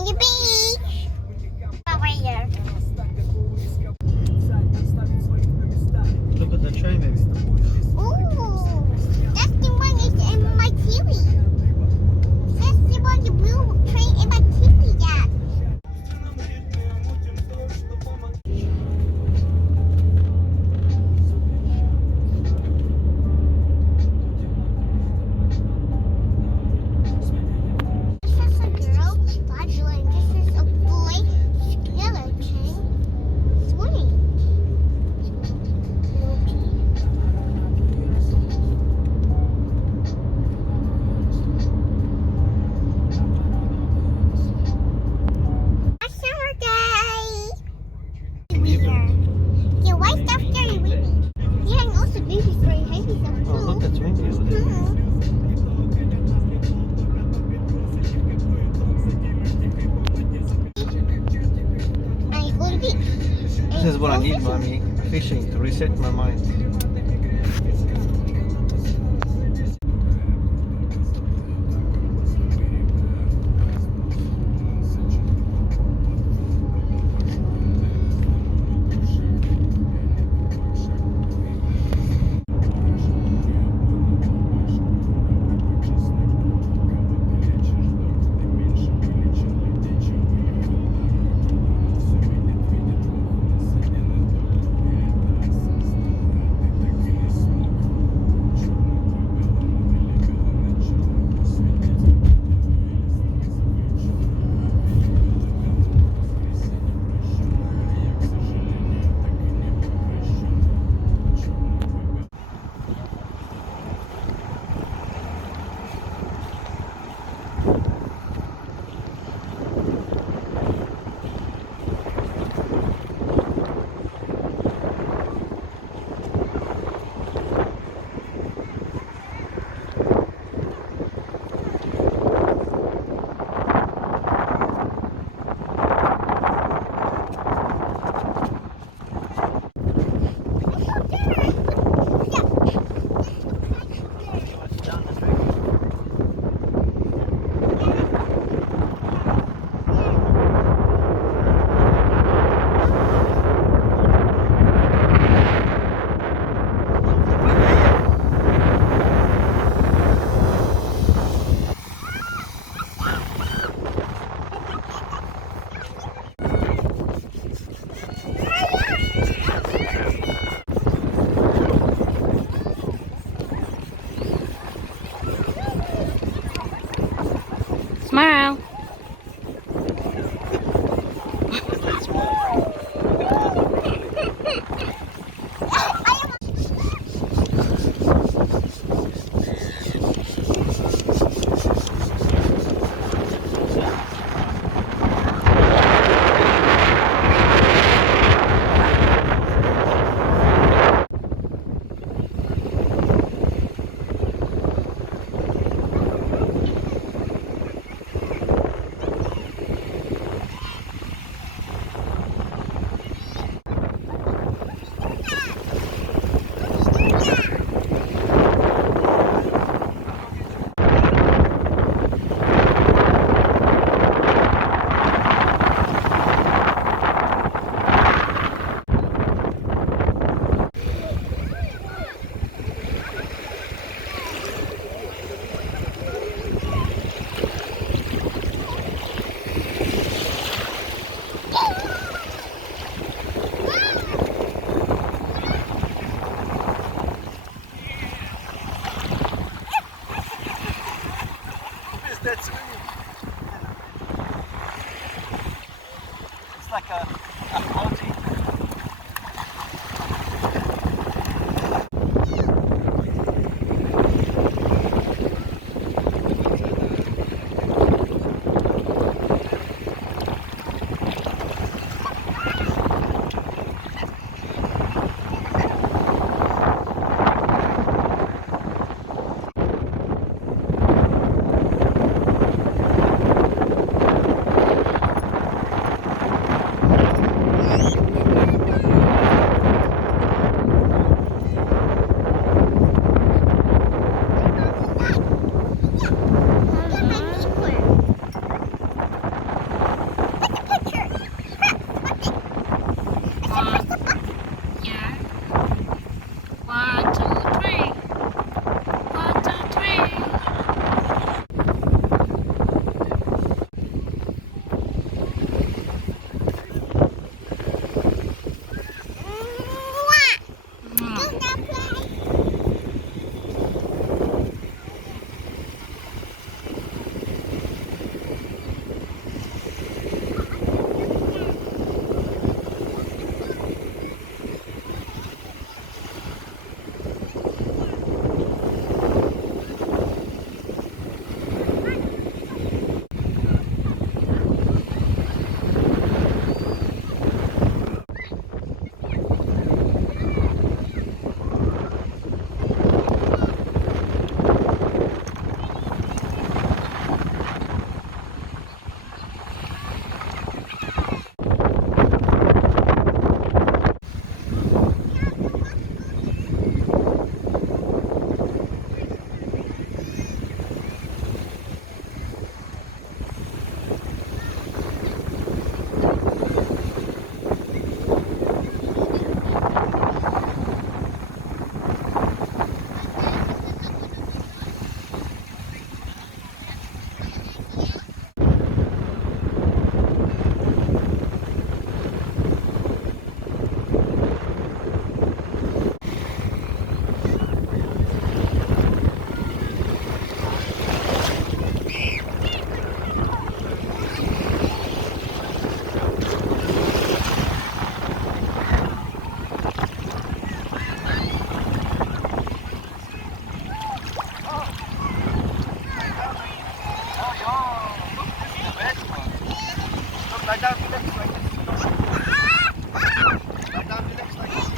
on the beach. Over here. Look at the train, maybe. Ooh, that's the one that's in my TV. That's the one, the blue train in my TV, Dad. This is a girl paddling. This is a boy skeleton swimming. Summer day. Yeah, white stuff very windy. Yeah, and also baby's very heavy stuff too. Oh, look, it's windy over there. I go to the beach. This is what I need, mommy. Fishing to reset my mind. Smile. That's swimming. It's like a floating. Lie down, relax like this. Lie down, relax like this.